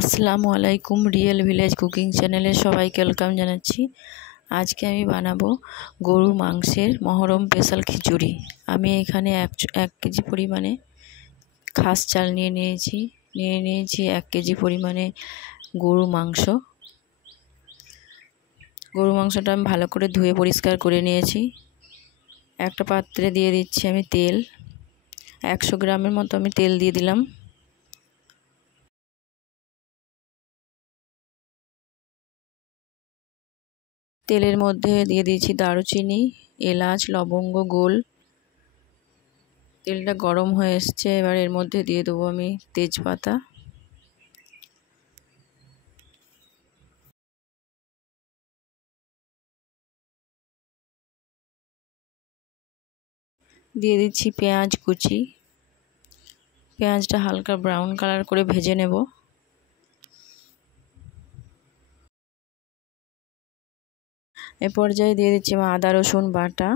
আসসালামু আলাইকুম। Real village cooking চ্যানেলে সবাইকে ওয়েলকাম জানাচ্ছি। আজকে আমি বানাবো গরুর মাংসের মহরম স্পেশাল খিচুড়ি। আমি এখানে এক কেজি পরিমাণে খাস চাল নিয়ে নিয়েছি 1 কেজি পরিমাণে গরুর মাংসটা আমি ভালো করে ধুয়ে পরিষ্কার করে নিয়েছি। একটা পাত্রে দিয়ে দিচ্ছি আমি তেল। 100 গ্রামের মতো আমি তেল দিয়ে দিলাম। তেলের মধ্যে দিয়ে দিয়েছি দারুচিনি, এলাচ, লবঙ্গ, গোল। তেলটা গরম হয়ে এসছে, এবার এর মধ্যে দিয়ে দেবো আমি তেজপাতা, দিয়ে দিচ্ছি পেঁয়াজ কুচি। পেঁয়াজটা হালকা ব্রাউন কালার করে ভেজে নেব। এ পর্যায়ে দিয়ে দিচ্ছি আদা রসুন বাটা।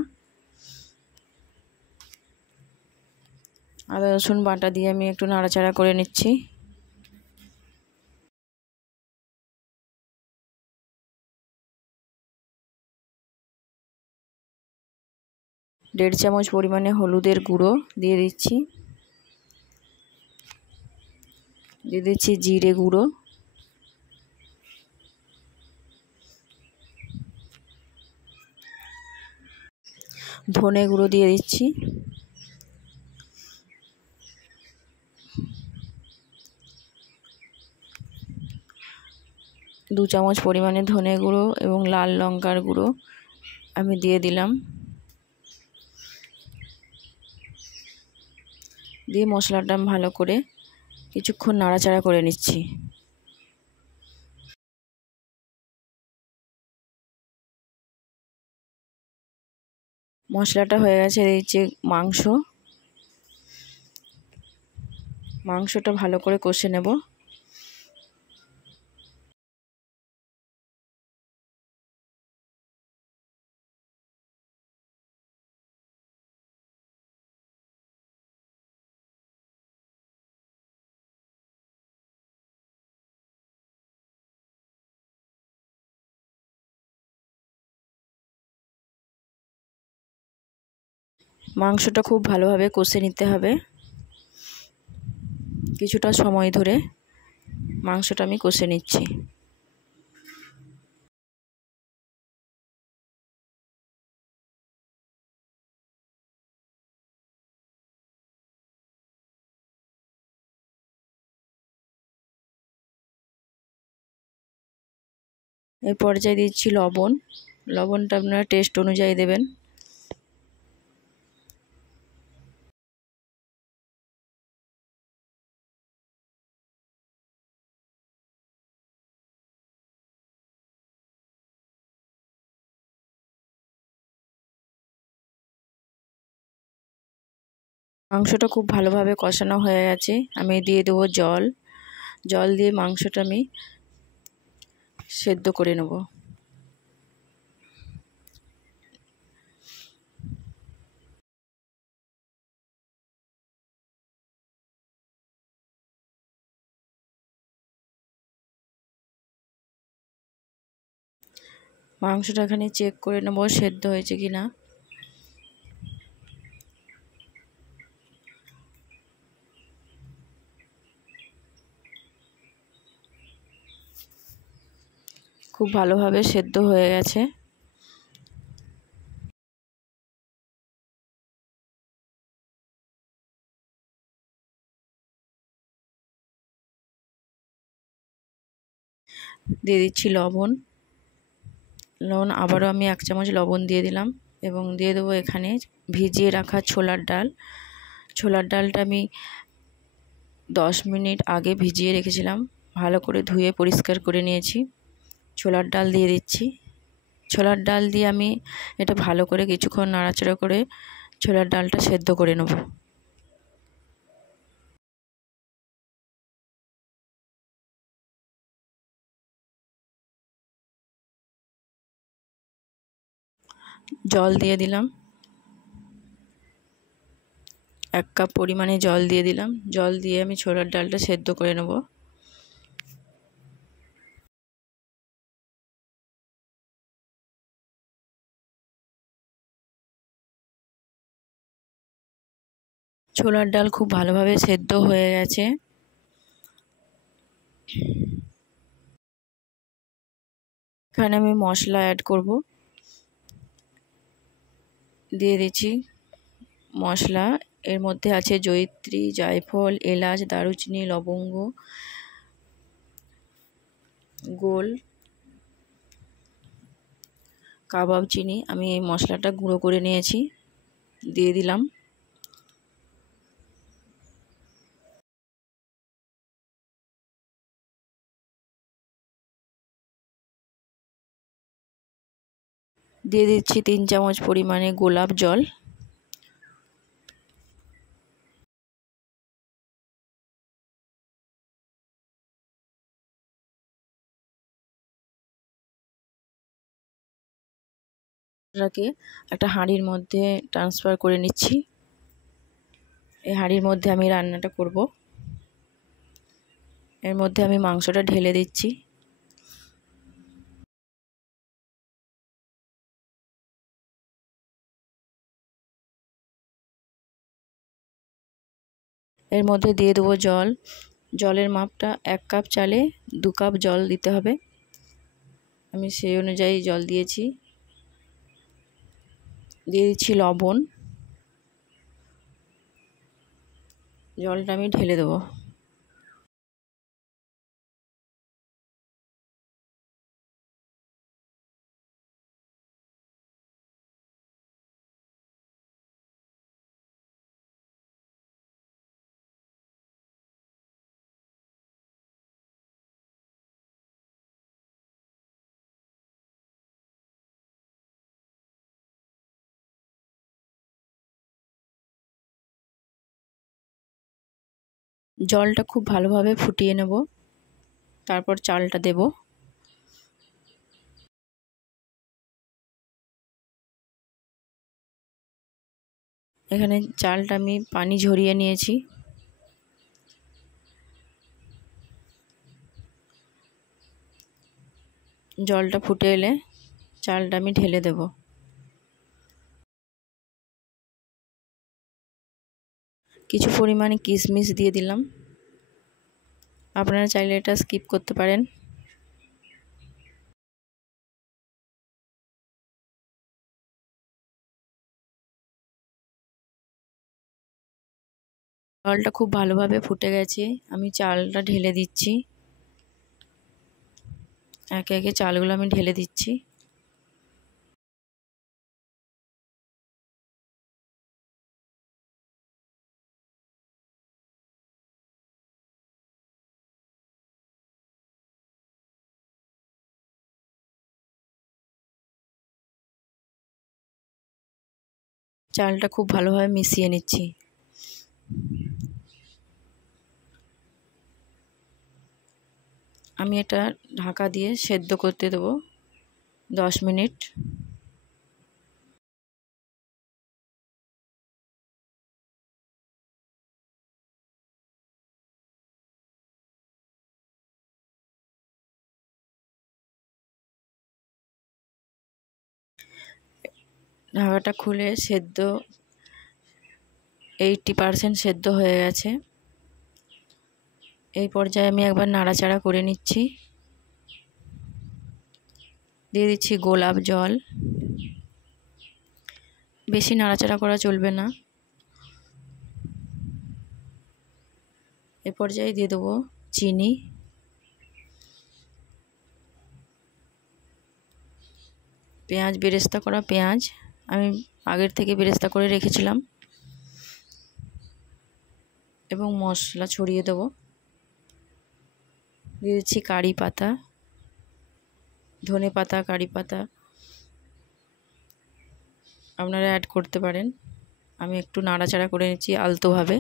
আদা রসুন বাটা দিয়ে আমি একটু নাড়াচাড়া করে নিচ্ছি। দেড় চামচ পরিমাণে হলুদের গুঁড়ো দিয়ে দিচ্ছি। দিয়ে দিচ্ছি জিরে গুঁড়ো, ধনে গুঁড়ো দিয়ে দিচ্ছি। দু চামচ পরিমাণে ধনে গুঁড়ো এবং লাল লঙ্কার গুঁড়ো আমি দিয়ে দিলাম। দিয়ে মশলাটা ভালো করে কিছুক্ষণ নাড়াচাড়া করে নিচ্ছি। মশলাটা হয়ে গেছে, দিচ্ছি মাংসটা ভালো করে কষে নেব। মাংসটা খুব ভালোভাবে কষে নিতে হবে। কিছুটা সময় ধরে মাংসটা আমি কষে নিচ্ছি। এই পর্যায়ে দিচ্ছি লবণ। লবণটা আপনারা টেস্ট অনুযায়ী দেবেন। মাংসটা খুব ভালোভাবে কষানো হয়ে গেছে, আমি দিয়ে দেবো জল। জল দিয়ে মাংসটা আমি সেদ্ধ করে নেব। মাংসটা এখানে চেক করে নেব সেদ্ধ হয়েছে কি না। খুব ভালোভাবে সেদ্ধ হয়ে গেছে। দিয়ে দিচ্ছি লবণ। আবারও আমি 1 চামচ লবণ দিয়ে দিলাম এবং দিয়ে দেবো এখানে ভিজিয়ে রাখা ছোলার ডাল। ছোলার ডালটা আমি 10 মিনিট আগে ভিজিয়ে রেখেছিলাম, ভালো করে ধুয়ে পরিষ্কার করে নিয়েছি। ছোলার ডাল দিয়ে দিচ্ছি। ছোলার ডাল দিয়ে আমি এটা ভালো করে কিছুক্ষণ নাড়াচাড়া করে ছোলার ডালটা সেদ্ধ করে নেব। জল দিয়ে দিলাম, 1 কাপ পরিমাণে জল দিয়ে দিলাম। জল দিয়ে আমি ছোলার ডালটা সেদ্ধ করে নেব। ছোলার ডাল খুব ভালোভাবে সেদ্ধ হয়ে গেছে। এখানে আমি মশলা অ্যাড করব। দিয়ে দিচ্ছি মশলা। এর মধ্যে আছে জয়িত্রী, জায়ফল, এলাচ, দারুচিনি, লবঙ্গ, গোল, কাবাব চিনি। আমি এই মশলাটা গুঁড়ো করে নিয়েছি, দিয়ে দিলাম। দিয়ে দিচ্ছি 3 চামচ পরিমাণে গোলাপ জল। এটাকে একটা হাঁড়ির মধ্যে ট্রান্সফার করে নিচ্ছি। এই হাঁড়ির মধ্যে আমি রান্নাটা করব। এর মধ্যে আমি মাংসটা ঢেলে দিচ্ছি। এর মধ্যে দিয়ে দেবো জল। জলের মাপটা 1 কাপ চালে 2 কাপ জল দিতে হবে। আমি সেই অনুযায়ী জল দিয়েছি। দিয়ে দিচ্ছি লবণ। জলটা আমি ঢেলে দেবো। জলটা খুব ভালোভাবে ফুটিয়ে নেব, তারপর চালটা দেব। এখানে চালটা আমি পানি ঝরিয়ে নিয়েছি। জলটা ফুটে এলে চালটা আমি ঢেলে দেব। কিছু পরিমাণে কিশমিশ দিয়ে দিলাম। আপনারা চাইলে এটা স্কিপ করতে পারেন। জলটা খুব ভালোভাবে ফুটে গেছে। আমি চালটা ঢেলে দিচ্ছি। একে একে চালগুলো আমি ঢেলে দিচ্ছি। চালটা খুব ভালোভাবে মিশিয়ে নিচ্ছি। আমি এটা ঢাকা দিয়ে সেদ্ধ করতে দেবো 10 মিনিট। ঢাকাটা খুলে সেদ্ধ 80% সেদ্ধ হয়ে গেছে। এই পর্যায়ে আমি একবার নাড়াচাড়া করে নিচ্ছি। দিয়ে দিচ্ছি গোলাপ জল। বেশি নাড়াচাড়া করা চলবে না। এ পর্যায়ে দিয়ে দেবো চিনি। পেঁয়াজ, বেরেস্তা করা পেঁয়াজ আমি আগের থেকে বেরেস্তা করে রেখেছিলাম। এবং মশলা ছড়িয়ে দেবো। দিয়ে দিচ্ছি কারি পাতা, ধনে পাতা, কারি পাতা আপনারা অ্যাড করতে পারেন। আমি একটু নাড়াচাড়া করে নিচ্ছি আলতোভাবে।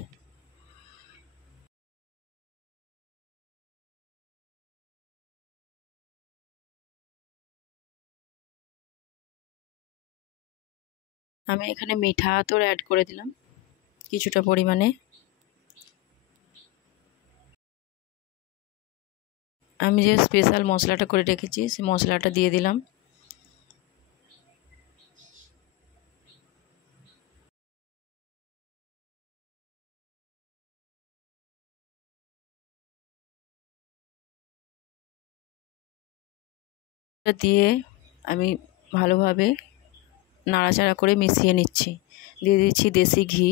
আমি এখানে মিঠা আতর অ্যাড করে দিলাম কিছুটা পরিমাণে। আমি যে স্পেশাল মশলাটা করে রেখেছি সেই মশলাটা দিয়ে দিলাম। দিয়ে আমি ভালোভাবে নাড়াচাড়া করে মিশিয়ে নিচ্ছি। দিয়ে দিচ্ছি দেশি ঘি।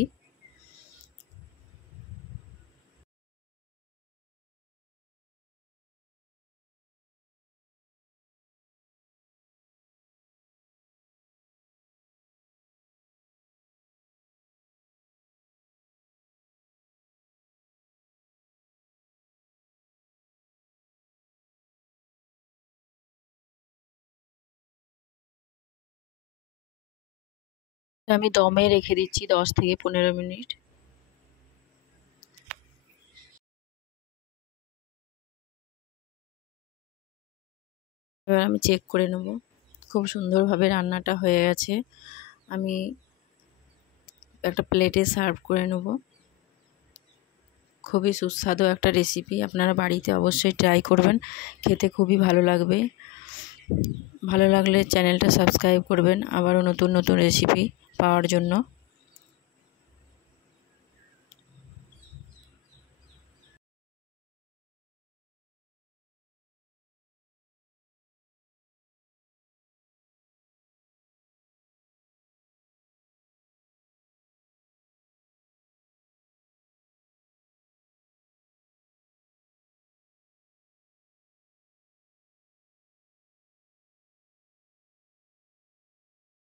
আমি দমে রেখে দিচ্ছি 10 থেকে 15 মিনিট। এবার আমি চেক করে নেব। খুব সুন্দরভাবে রান্নাটা হয়ে গেছে। আমি একটা প্লেটে সার্ভ করে নেব। খুবই সুস্বাদু একটা রেসিপি, আপনারা বাড়িতে অবশ্যই ট্রাই করবেন, খেতে খুবই ভালো লাগবে। ভালো লাগলে চ্যানেলটা সাবস্ক্রাইব করবেন আবারও নতুন নতুন রেসিপি পাওয়ার জন্য।